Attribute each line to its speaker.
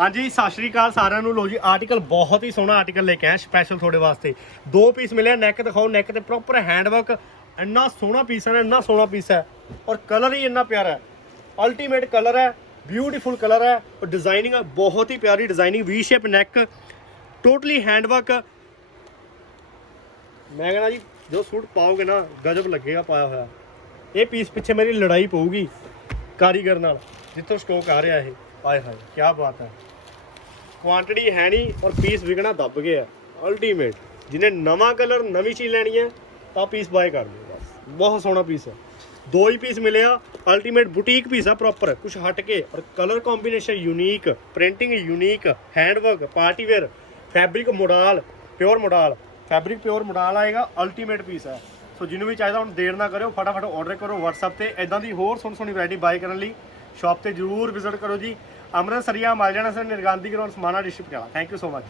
Speaker 1: ਹਾਂਜੀ, ਸਤਿ ਸ਼੍ਰੀ ਅਕਾਲ ਸਾਰਿਆਂ ਨੂੰ। ਲੋ ਜੀ ਆਰਟੀਕਲ ਬਹੁਤ ਹੀ ਸੋਹਣਾ ਆਰਟੀਕਲ ਲੈ ਕੇ ਆਇਆ ਸਪੈਸ਼ਲ ਤੁਹਾਡੇ ਵਾਸਤੇ। ਦੋ ਪੀਸ ਮਿਲਿਆ ਨੈਕ ਦਿਖਾਓ ਨੈਕ ਤੇ ਪ੍ਰੋਪਰ ਹੈਂਡਵਰਕ ਇੰਨਾ ਸੋਹਣਾ ਪੀਸ ਹੈ ਨਾ, ਇੰਨਾ ਸੋਹਣਾ ਪੀਸ ਹੈ ਔਰ ਕਲਰ ਹੀ ਇੰਨਾ ਪਿਆਰਾ ਹੈ। ਅਲਟੀਮੇਟ ਕਲਰ ਹੈ ਬਿਊਟੀਫੁਲ ਕਲਰ ਹੈ। ਔਰ ਡਿਜ਼ਾਈਨਿੰਗ ਬਹੁਤ ਹੀ ਪਿਆਰੀ ਡਿਜ਼ਾਈਨਿੰਗ ਵੀ ਸ਼ੇਪ ਨੈਕ ਟੋਟਲੀ ਹੈਂਡਵਰਕ ਮੈਂ ਕਹਿੰਦਾ ਜੀ ਜੋ ਸੂਟ ਪਾਓਗੇ ਨਾ, ਗਜਬ ਲੱਗੇਗਾ, ਪਾਇਆ ਹੋਇਆ। ਇਹ ਪੀਸ ਪਿੱਛੇ ਮੇਰੀ ਲੜਾਈ ਪਊਗੀ। ਕਾਰੀਗਰ ਨਾਲ, ਜਿੱਥੋਂ ਸਟੋਕ ਆ ਰਿਹਾ ਇਹ। ਆਏ ਹਾਏ ਕੀ ਬਾਤ ਹੈ। ਕੁਆਂਟੀਟੀ ਹੈ ਨਹੀਂ ਔਰ ਪੀਸ ਵਿਕਣਾ ਦੱਬ ਗਿਆ। ਅਲਟੀਮੇਟ ਜਿਹਨੇ ਨਵਾਂ ਕਲਰ ਨਵੀਂ ਚੀਜ਼ ਲੈਣੀ ਹੈ, ਤਾਂ ਪੀਸ ਬਾਏ ਕਰ ਲਿਓ ਬਸ। ਬਹੁਤ ਸੋਹਣਾ ਪੀਸ ਹੈ। ਦੋ ਹੀ ਪੀਸ ਮਿਲਿਆ ਅਲਟੀਮੇਟ ਬੁਟੀਕ ਪੀਸ ਆ ਪ੍ਰੋਪਰ ਕੁਝ ਹਟ ਕੇ। ਔਰ colour combination unique printing unique handwork party wear fabric modal pure modal fabric pure modal ਆਏਗਾ ਅਲਟੀਮੇਟ ਪੀਸ ਹੈ। ਸੋ ਜਿਹਨੂੰ ਵੀ ਚਾਹੀਦਾ ਹੁਣ ਦੇਰ ਨਾ ਕਰਿਓ, ਫਟਾਫਟ ਆਰਡਰ ਕਰੋ WhatsApp ਤੇ। ਇਦਾਂ ਦੀ ਹੋਰ ਸੋਹਣੀ ਸੋਹਣੀ ਵੈਰਾਈਟੀ ਬਾਏ ਕਰਨ ਲਈ ਸ਼ਾਪ ਤੇ ਜਰੂਰ ਵਿਜ਼ਿਟ ਕਰੋ ਜੀ। ਅੰਮ੍ਰਿਤਸਰੀਆ ਮਾਲ ਜਾਣਾ sir ਨਿਰਗਾਂਧੀ ground Samana district Patiala thank you so much